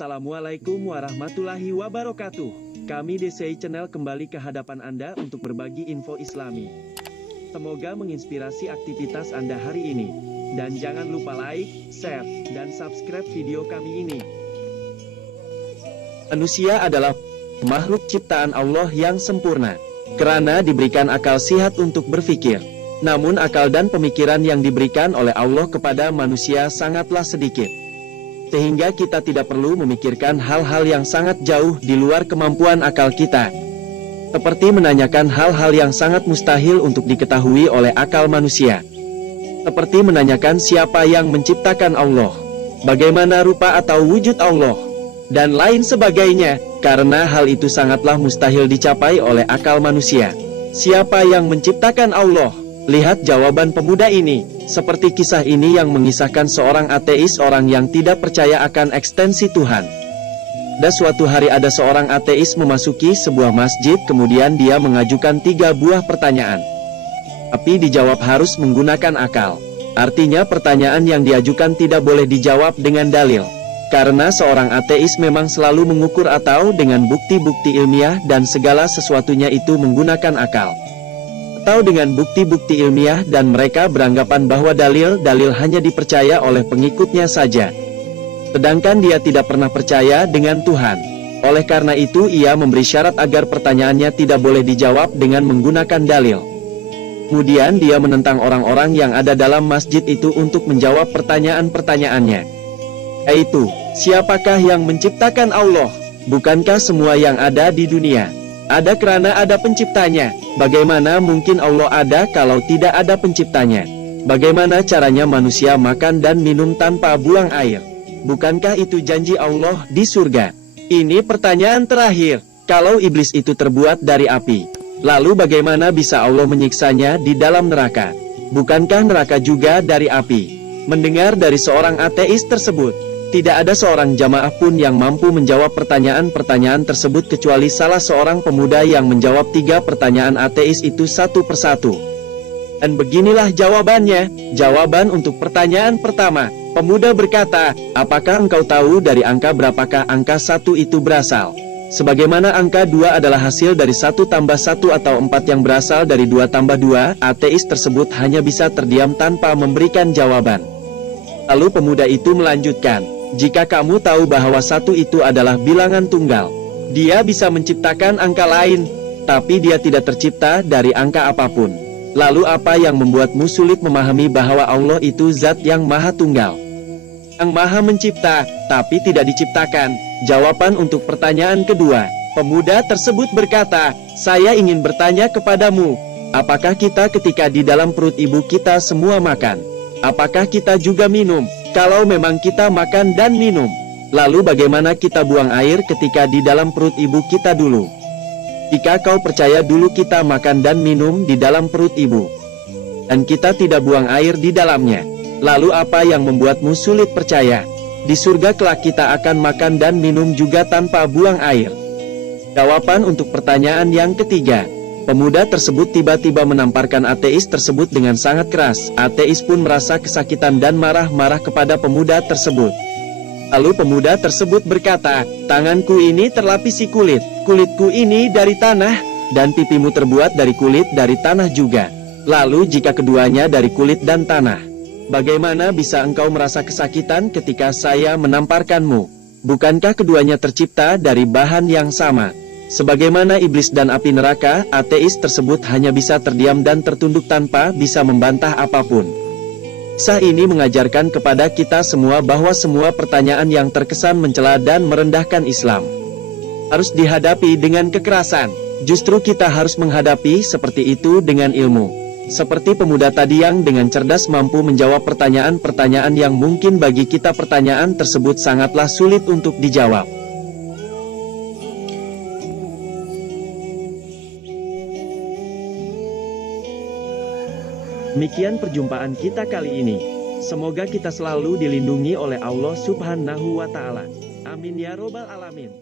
Assalamualaikum warahmatullahi wabarakatuh. Kami DCI Channel kembali ke hadapan Anda untuk berbagi info Islami. Semoga menginspirasi aktivitas Anda hari ini. Dan jangan lupa like, share, dan subscribe video kami ini. Manusia adalah makhluk ciptaan Allah yang sempurna, karena diberikan akal sihat untuk berpikir. Namun akal dan pemikiran yang diberikan oleh Allah kepada manusia sangatlah sedikit, sehingga kita tidak perlu memikirkan hal-hal yang sangat jauh di luar kemampuan akal kita, seperti menanyakan hal-hal yang sangat mustahil untuk diketahui oleh akal manusia, seperti menanyakan siapa yang menciptakan Allah, bagaimana rupa atau wujud Allah, dan lain sebagainya, karena hal itu sangatlah mustahil dicapai oleh akal manusia. Siapa yang menciptakan Allah? Lihat jawaban pemuda ini, seperti kisah ini yang mengisahkan seorang ateis, orang yang tidak percaya akan ekstensi Tuhan. Pada suatu hari ada seorang ateis memasuki sebuah masjid, kemudian dia mengajukan 3 buah pertanyaan. Tapi dijawab harus menggunakan akal. Artinya pertanyaan yang diajukan tidak boleh dijawab dengan dalil. Karena seorang ateis memang selalu mengukur atau dengan bukti-bukti ilmiah dan segala sesuatunya itu menggunakan akal, atau dengan bukti-bukti ilmiah, dan mereka beranggapan bahwa dalil-dalil hanya dipercaya oleh pengikutnya saja. Sedangkan dia tidak pernah percaya dengan Tuhan. Oleh karena itu ia memberi syarat agar pertanyaannya tidak boleh dijawab dengan menggunakan dalil. Kemudian dia menentang orang-orang yang ada dalam masjid itu untuk menjawab pertanyaan-pertanyaannya, yaitu, siapakah yang menciptakan Allah? Bukankah semua yang ada di dunia ada karena ada penciptanya? Bagaimana mungkin Allah ada kalau tidak ada penciptanya? Bagaimana caranya manusia makan dan minum tanpa buang air? Bukankah itu janji Allah di surga? Ini pertanyaan terakhir. Kalau iblis itu terbuat dari api, lalu bagaimana bisa Allah menyiksanya di dalam neraka? Bukankah neraka juga dari api? Mendengar dari seorang ateis tersebut, tidak ada seorang jamaah pun yang mampu menjawab pertanyaan-pertanyaan tersebut kecuali salah seorang pemuda yang menjawab 3 pertanyaan ateis itu satu persatu. Dan beginilah jawabannya. Jawaban untuk pertanyaan pertama, pemuda berkata, apakah engkau tahu dari angka berapakah angka 1 itu berasal? Sebagaimana angka 2 adalah hasil dari 1 tambah 1 atau 4 yang berasal dari 2 tambah 2, ateis tersebut hanya bisa terdiam tanpa memberikan jawaban. Lalu pemuda itu melanjutkan, jika kamu tahu bahwa 1 itu adalah bilangan tunggal, dia bisa menciptakan angka lain, tapi dia tidak tercipta dari angka apapun. Lalu apa yang membuatmu sulit memahami bahwa Allah itu zat yang maha tunggal, yang maha mencipta, tapi tidak diciptakan? Jawaban untuk pertanyaan kedua, pemuda tersebut berkata, saya ingin bertanya kepadamu, apakah kita ketika di dalam perut ibu kita semua makan? Apakah kita juga minum? Kalau memang kita makan dan minum, lalu bagaimana kita buang air ketika di dalam perut ibu kita dulu? Jika kau percaya dulu kita makan dan minum di dalam perut ibu, dan kita tidak buang air di dalamnya, lalu apa yang membuatmu sulit percaya? Di surga kelak kita akan makan dan minum juga tanpa buang air. Jawaban untuk pertanyaan yang ketiga, pemuda tersebut tiba-tiba menamparkan ateis tersebut dengan sangat keras. Ateis pun merasa kesakitan dan marah-marah kepada pemuda tersebut. Lalu pemuda tersebut berkata, tanganku ini terlapisi kulit, kulitku ini dari tanah, dan pipimu terbuat dari kulit dari tanah juga. Lalu jika keduanya dari kulit dan tanah, bagaimana bisa engkau merasa kesakitan ketika saya menamparkanmu? Bukankah keduanya tercipta dari bahan yang sama? Sebagaimana iblis dan api neraka, ateis tersebut hanya bisa terdiam dan tertunduk tanpa bisa membantah apapun. Kisah ini mengajarkan kepada kita semua bahwa semua pertanyaan yang terkesan mencela dan merendahkan Islam harus dihadapi dengan kekerasan. Justru kita harus menghadapi seperti itu dengan ilmu. Seperti pemuda tadi yang dengan cerdas mampu menjawab pertanyaan-pertanyaan yang mungkin bagi kita pertanyaan tersebut sangatlah sulit untuk dijawab. Demikian perjumpaan kita kali ini. Semoga kita selalu dilindungi oleh Allah Subhanahu wa Ta'ala. Amin ya Robbal Alamin.